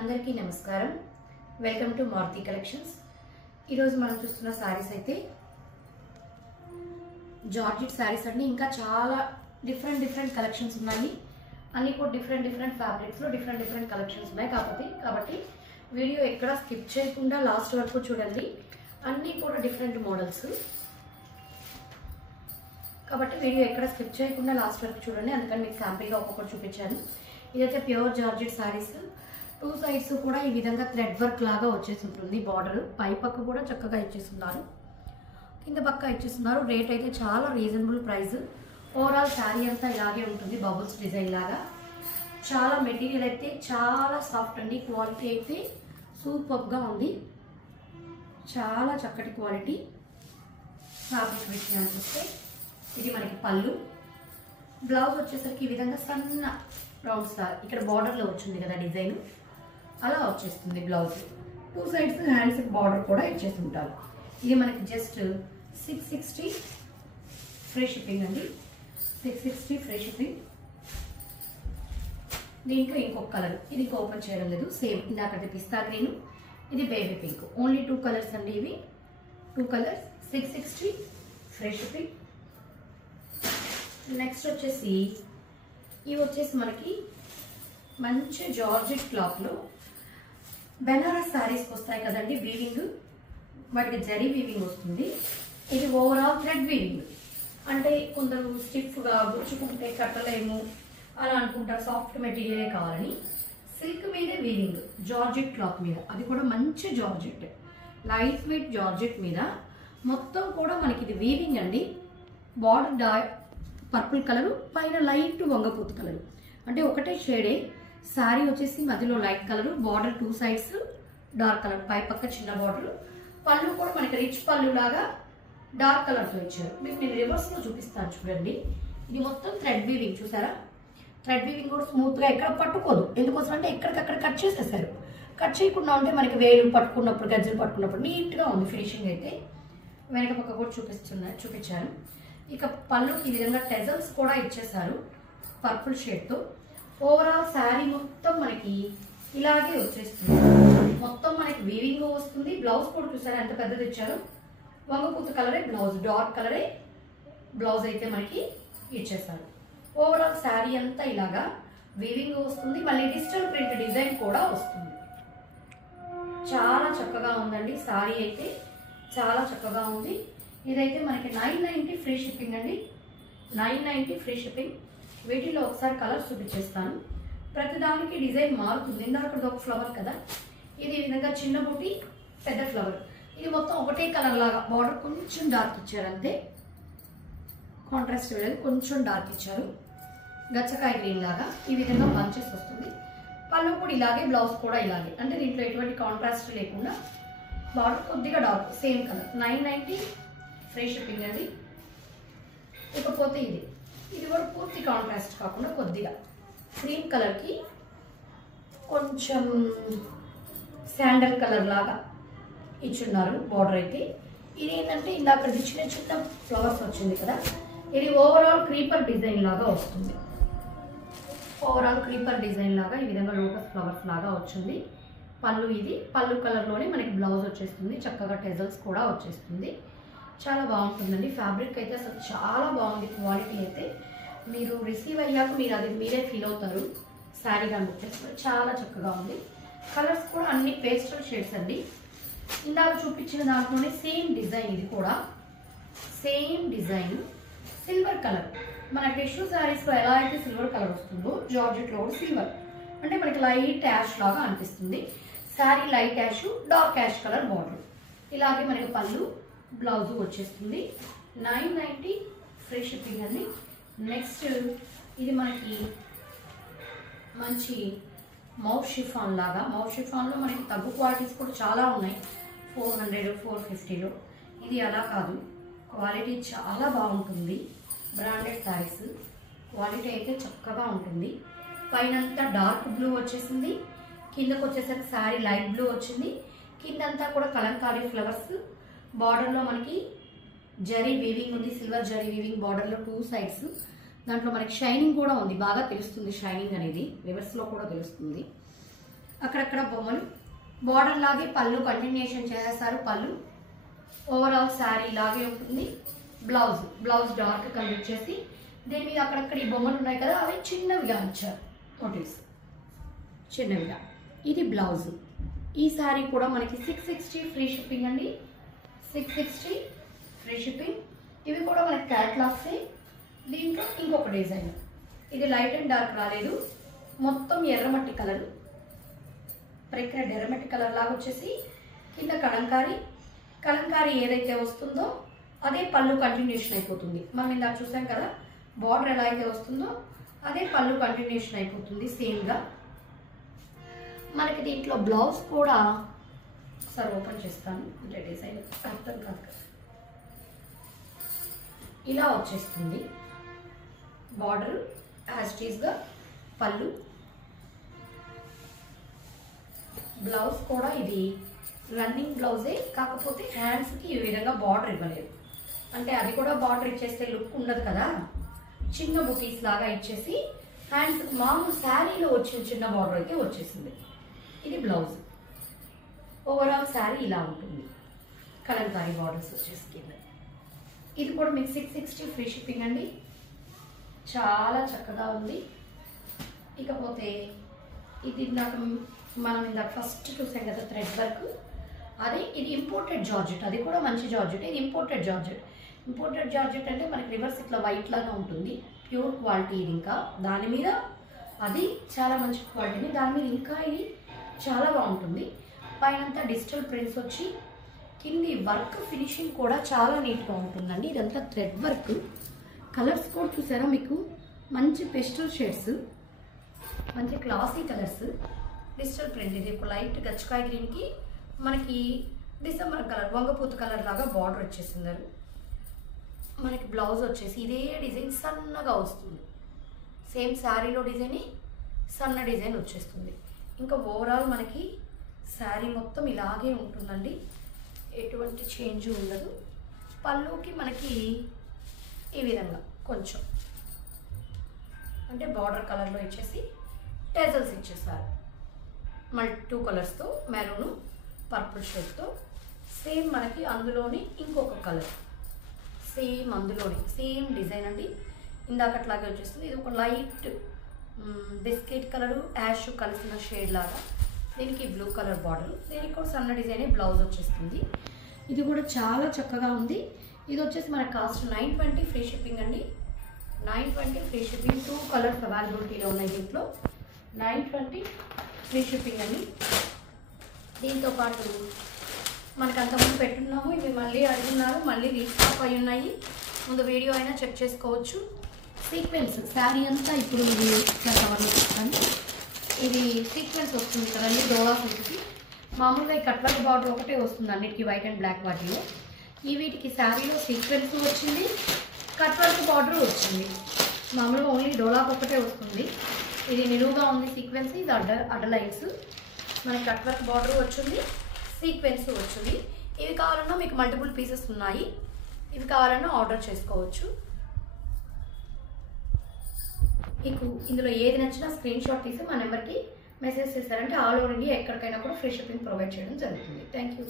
అందరికీ నమస్కారం. Welcome to Maruti collections. ఈరోజు మనం చూస్తున్న శారీస్ అయితే జార్జెట్ శారీస్ అండి. ఇంకా చాలా డిఫరెంట్ కలెక్షన్స్ ఉన్నాయి. అన్ని కూడా డిఫరెంట్ ఫ్యాబ్రిక్స్లో డిఫరెంట్ కలెక్షన్స్ ఉన్నాయి. కాబట్టి వీడియో ఎక్కడ స్కిప్ చేయకుండా లాస్ట్ వరకు చూడండి. అన్నీ కూడా డిఫరెంట్ మోడల్స్ కాబట్టి వీడియో ఎక్కడ స్కిప్ చేయకుండా లాస్ట్ వరకు చూడండి. అందుకని మీకు శాంపిల్గా ఒక్కొక్కటి చూపించాను. ఇదైతే pure georgette saris. Two sides కూడా ఈ విధంగా థ్రెడ్ వర్క్ లాగా వచ్చేసి ఉంటుంది. బార్డర్ పై పక్క కూడా చక్కగా ఇచ్చేస్తున్నారు, కింద పక్క ఇచ్చేస్తున్నారు. రేట్ అయితే చాలా రీజనబుల్ ప్రైస్. ఓవరాల్ శారీ అంతా ఇలాగే ఉంటుంది, బబుల్స్ డిజైన్ లాగా. చాలా మెటీరియల్ అయితే చాలా సాఫ్ట్ అండి. క్వాలిటీ అయితే సూపర్గా ఉంది, చాలా చక్కటి క్వాలిటీ. ఫ్యాబ్రిక్ విషయానికి వస్తే ఇది మనకి పళ్ళు. బ్లౌజ్ వచ్చేసరికి ఈ విధంగా సన్న రౌండ్ స్టార్ ఇక్కడ బార్డర్లో వచ్చింది కదా డిజైన్, అలా వచ్చేస్తుంది blouse. Two sides hands border కూడా ఇచ్చేసి ఉంటారు. ఇది మనకి జస్ట్ 660 ఫ్రీ షిప్పింగ్ అండి. 660 ఫ్రీ షిప్పింగ్. దీంట్లో ఇంకొక కలర్, ఇది ఓపెన్ చేయడం లేదు, సేమ్ ఇందాకటి పిస్తా గ్రీన్, ఇది బేబీ పింక్. ఓన్లీ 2 కలర్స్ అండి. ఇవి 2 కలర్స్, 660 ఫ్రీ షిప్పింగ్. నెక్స్ట్ వచ్చేసి ఇవి వచ్చేసి మనకి మంచి జార్జెట్ క్లాత్లో బెనారస్ శారీస్కి వస్తాయి కదండి వీవింగ్, వాటికి జరీ వీవింగ్ వస్తుంది. ఇది ఓవరాల్ థ్రెడ్ వీవింగ్. అంటే కొందరు స్టిఫ్గా గుచ్చుకుంటే కట్టలేము అలా అనుకుంటారు, సాఫ్ట్ మెటీరియలే కావాలని. సిల్క్ మీదే వీవింగ్, జార్జెట్ క్లాత్ మీద, అది కూడా మంచి జార్జెట్, లైట్ వెయిట్ జార్జెట్ మీద మొత్తం కూడా మనకి ఇది వీవింగ్ అండి. బార్డర్ పర్పుల్ కలరు, పైన లైట్ వంగపూత కలరు, అంటే ఒకటే షేడే. శారీ వచ్చేసి మధ్యలో light colour, border 2 sides dark colour, పై పక్క చిన్న బార్డర్. పళ్ళు కూడా మనకి రిచ్ పళ్ళు లాగా డార్క్ కలర్తో ఇచ్చారు. మీకు నేను రివర్స్లో చూపిస్తాను చూడండి. ఇది మొత్తం థ్రెడ్ వీవింగ్, చూసారా? థ్రెడ్ వీవింగ్ కూడా స్మూత్గా ఎక్కడ పట్టుకోదు. ఎందుకోసం అంటే ఎక్కడికక్కడ కట్ చేసేసారు. కట్ చేయకుండా ఉంటే మనకి వేలు పట్టుకున్నప్పుడు, గజ్జలు పట్టుకున్నప్పుడు నీట్గా ఉంది ఫినిషింగ్ అయితే. వెనక పక్క కూడా చూపించారు. ఇక పళ్ళు ఈ విధంగా టెజల్స్ కూడా ఇచ్చేసారు పర్పుల్ షేడ్తో. ఓవరాల్ శారీ మొత్తం మనకి ఇలాగే వచ్చేస్తుంది. మొత్తం మనకి వీవింగ్ వస్తుంది. బ్లౌజ్ కూడా చూసారా ఎంత పెద్దది ఇచ్చారు. వంగపూత కలరే బ్లౌజ్, డార్క్ కలరే బ్లౌజ్ అయితే మనకి ఇచ్చేసారు. ఓవరాల్ శారీ అంతా ఇలాగా వీవింగ్ వస్తుంది. మళ్ళీ డిజిటల్ ప్రింట్ డిజైన్ కూడా వస్తుంది. చాలా చక్కగా ఉందండి శారీ అయితే, చాలా చక్కగా ఉంది. ఇదైతే మనకి 990 ఫ్రీ షిప్పింగ్ అండి. 990 ఫ్రీ షిప్పింగ్. వీటిలో ఒకసారి కలర్స్ చూపించేస్తాను. ప్రతిదానికి డిజైన్ మారుతుంది. ఇందాకది ఒక ఫ్లవర్ కదా, ఇది ఈ విధంగా చిన్న బూటి, పెద్ద ఫ్లవర్. ఇది మొత్తం ఒకటే కలర్ లాగా, బార్డర్ కొంచెం డార్క్ ఇచ్చారు అంతే, కాంట్రాస్ట్ వేయలేదు, కొంచెం డార్క్ ఇచ్చారు. గచ్చకాయ గ్రీన్ లాగా ఈ విధంగా బంచెస్ వస్తుంది. పళ్ళు కూడా ఇలాగే, బ్లౌజ్ కూడా ఇలాగే, అంటే దీంట్లో ఎటువంటి కాంట్రాస్ట్ లేకుండా బార్డర్ కొద్దిగా dark, same colour. 990 free shipping అండి. ఇకపోతే ఇది కూడా పూర్తి కాంట్రాస్ట్ కాకుండా కొద్దిగా క్రీమ్ కలర్కి కొంచెం శాండల్ కలర్ లాగా ఇచ్చున్నారు బార్డర్ అయితే. ఇది ఏంటంటే ఇందాక చిన్న ఫ్లవర్స్ వచ్చింది కదా, ఇది ఓవరాల్ క్రీపర్ డిజైన్ లాగా వస్తుంది. ఓవరాల్ క్రీపర్ డిజైన్ లాగా ఈ విధంగా లోటస్ ఫ్లవర్స్ లాగా వచ్చింది. పళ్ళు, ఇది పళ్ళు కలర్లోనే మనకి బ్లౌజ్ వచ్చేస్తుంది. చక్కగా టెజల్స్ కూడా వచ్చేస్తుంది. చాలా బాగుంటుందండి. ఫ్యాబ్రిక్ అయితే అసలు చాలా బాగుంది. క్వాలిటీ అయితే మీరు రిసీవ్ అయ్యాక మీరే ఫీల్ అవుతారు. శారీగా వచ్చేసి చాలా చక్కగా ఉంది. కలర్స్ కూడా అన్ని పేస్టల్ షేడ్స్ అండి. ఇందాక చూపించిన దాంట్లోనే సేమ్ డిజైన్, ఇది కూడా సేమ్ డిజైన్, సిల్వర్ కలర్. మన టిష్యూ శారీస్లో ఎలా అయితే సిల్వర్ కలర్ వస్తుందో, జార్జెట్లో కూడా సిల్వర్, అంటే మనకి లైట్ యాష్ లాగా అనిపిస్తుంది. Sari light ash, dark ash colour border. ఇలాగే మనకి పళ్ళు, బ్లౌజ్ వచ్చేస్తుంది. 990 ఫ్రీ షిప్పింగ్ అండి. నెక్స్ట్ ఇది మనకి మంచి మౌత్ షిఫాన్ లాగా. మౌత్ షిఫాన్లో మనకి తగ్గు క్వాలిటీస్ కూడా చాలా ఉన్నాయి, 400, 450లో. ఇది అలా కాదు, క్వాలిటీ చాలా బాగుంటుంది. బ్రాండెడ్ శారీస్, క్వాలిటీ అయితే చక్కగా ఉంటుంది. పైనంతా డార్క్ బ్లూ వచ్చేసింది, కిందకు వచ్చేసరికి శారీ లైట్ బ్లూ వచ్చింది. కిందంతా కూడా కలంకారీ ఫ్లవర్స్. బార్డర్లో మనకి జరీ వీవింగ్ ఉంది, సిల్వర్ జరీ వీవింగ్ బార్డర్లో 2 సైడ్స్. దాంట్లో మనకి షైనింగ్ కూడా ఉంది, బాగా తెలుస్తుంది షైనింగ్ అనేది, రివర్స్లో కూడా తెలుస్తుంది. అక్కడక్కడ బొమ్మలు, బార్డర్ లాగే పళ్ళు కంటిన్యూషన్ చేసేస్తారు. పళ్ళు ఓవరాల్ శారీ లాగే ఉంటుంది. బ్లౌజ్ డార్క్ కలర్ వచ్చేసి దీని మీద అక్కడక్కడ ఈ బొమ్మలు ఉన్నాయి కదా, అవి చిన్నవిగా ఇచ్చారు మోటివ్స్, చిన్నవిగా. ఇది బ్లౌజ్. ఈ శారీ కూడా మనకి 660 ఫ్రీ షిప్పింగ్ అండి. 660 ఫ్రీ షిప్పింగ్. ఇవి కూడా మనకి క్యాట్లాగ్సే. దీంట్లో ఇంకొక డిజైన్, ఇది లైట్ అండ్ డార్క్ రాలేదు, మొత్తం ఎర్రమట్టి కలర్, ప్రెక్రెడ్ ఎర్రమట్టి కలర్ లాగా వచ్చేసి కింద కలంకారీ ఏదైతే వస్తుందో అదే పళ్ళు కంటిన్యూషన్ అయిపోతుంది. మనం ఇందాక చూసాం కదా, బార్డర్ ఎలా అయితే వస్తుందో అదే పళ్ళు కంటిన్యూషన్ అయిపోతుంది సేమ్గా. మనకి దీంట్లో బ్లౌజ్ కూడా ఒకసారి ఓపెన్ చేస్తాను, అంటే డిజైన్ అర్థం కాదు కదా, ఇలా వచ్చేస్తుంది. బార్డర్ యాజ్ ఇట్ ఈస్గా, పళ్ళు, బ్లౌజ్ కూడా ఇది రన్నింగ్ బ్లౌజే, కాకపోతే హ్యాండ్స్కి ఈ విధంగా బార్డర్ ఇవ్వలేదు. అంటే అది కూడా బార్డర్ ఇచ్చేస్తే లుక్ ఉండదు కదా, చిన్న బుటీస్ లాగా ఇచ్చేసి హ్యాండ్స్ మామూలు శారీలో వచ్చిన చిన్న బార్డర్ అయితే వచ్చేసింది. ఇది బ్లౌజ్. ఓవరాల్ శారీ ఇలా ఉంటుంది, కలంకారీ బార్డర్స్ వచ్చేసి కింద. ఇది కూడా మీకు 660 ఫ్రీ షిప్పింగ్ అండి. చాలా చక్కగా ఉంది. ఇకపోతే ఇది నాకు మనం ఇందాక ఫస్ట్ చూసాం కదా థ్రెడ్ వర్క్, అది ఇది ఇంపోర్టెడ్ జార్జెట్, అది కూడా మంచి జార్జెట్. ఇది ఇంపోర్టెడ్ జార్జెట్ అంటే మనకి రివర్స్ ఇట్లా వైట్ లాగా ఉంటుంది, ప్యూర్ క్వాలిటీ. ఇది ఇంకా దాని మీద అది చాలా మంచి క్వాలిటీని, దాని మీద ఇంకా ఇది చాలా బాగుంటుంది. పైనంతా డిజిటల్ ప్రింట్స్ వచ్చి కింది వర్క్ ఫినిషింగ్ కూడా చాలా నీట్గా ఉంటుందండి. ఇదంతా థ్రెడ్ వర్క్. కలర్స్ కూడా చూసారా మీకు, మంచి పెస్టల్ షేడ్స్, మంచి క్లాసీ కలర్స్, డిజిటల్ ప్రింట్. ఇది ఒక లైట్ గచ్చకాయ గ్రీన్కి మనకి డిసెంబర్ కలర్, వంగపూత కలర్ లాగా బార్డర్ వచ్చేసింది. మనకి బ్లౌజ్ వచ్చేసి ఇదే డిజైన్ సన్నగా వస్తుంది, సేమ్ శారీలో డిజైన్, సన్న డిజైన్ వచ్చేస్తుంది. ఇంకా ఓవరాల్ మనకి శారీ మొత్తం ఇలాగే ఉంటుందండి, ఎటువంటి చేంజ్ ఉండదు. పళ్ళుకి మనకి ఈ విధంగా కొంచెం అంటే బార్డర్ కలర్లో ఇచ్చేసి టెజల్స్ ఇచ్చేసారు, మళ్ళీ 2 కలర్స్తో, మెరూను పర్పుల్ షేడ్తో. సేమ్ మనకి అందులోని ఇంకొక కలర్, సేమ్ అందులోని సేమ్ డిజైన్ అండి, ఇందాకట్లాగే వచ్చేస్తుంది. ఇది ఒక లైట్ బిస్కెట్ కలరు యాష్ కలిసిన షేడ్ లాగా, దీనికి బ్లూ కలర్ బార్డర్, దీనికి కూడా సన్న డిజైనే బ్లౌజ్ వచ్చేస్తుంది. ఇది కూడా చాలా చక్కగా ఉంది. ఇది వచ్చేసి మన కాస్ట్ 920 ఫ్రీ షిప్పింగ్ అండి. 920 ఫ్రీ షిప్పింగ్. 2 కలర్స్ అవైలబిలిటీలో ఉన్నాయి దీంట్లో. 920 ఫ్రీ షిప్పింగ్ అండి. దీంతో పాటు మనకు అంతకుముందు పెట్టున్నాము, ఇవి మళ్ళీ అడుగున్నారు, మళ్ళీ రీస్టాక్ అయి ఉన్నాయి. ముందు వీడియో అయినా చెక్ చేసుకోవచ్చు. సీక్వెన్స్ శారీ అంతా ఇప్పుడు ఇది కవర్లో చెప్తాను. ఇది సీక్వెన్స్ వస్తుంది కదండి డోలా సిల్క్కి. మామూలుగా ఈ కట్ వర్క్ బార్డర్ ఒకటే వస్తుంది అన్నిటికీ, వైట్ అండ్ బ్లాక్ వాటిలో. ఈ వీటికి శారీలో సీక్వెన్స్ వచ్చింది, కట్ వర్క్ బార్డర్ వచ్చింది. మామూలుగా ఓన్లీ డోలాకి ఒకటే వస్తుంది. ఇది నిలువుగా ఉంది సీక్వెన్స్, ఇది అడ్డ లైన్స్. మనకి కట్ వర్క్ బార్డర్ వచ్చింది, సీక్వెన్స్ వచ్చింది. ఇవి కావాలన్నా మీకు మల్టిపుల్ పీసెస్ ఉన్నాయి, ఇవి కావాలన్నా ఆర్డర్ చేసుకోవచ్చు. మీకు ఇందులో ఏది నచ్చినా స్క్రీన్ షాట్ తీసి మా నెంబర్కి మెసేజ్ చేస్తారంటే ఆల్ ఓవర్ ఇండియా ఎక్కడికైనా కూడా ఫ్రీ షిప్పింగ్ ప్రొవైడ్ చేయడం జరుగుతుంది. Thank you.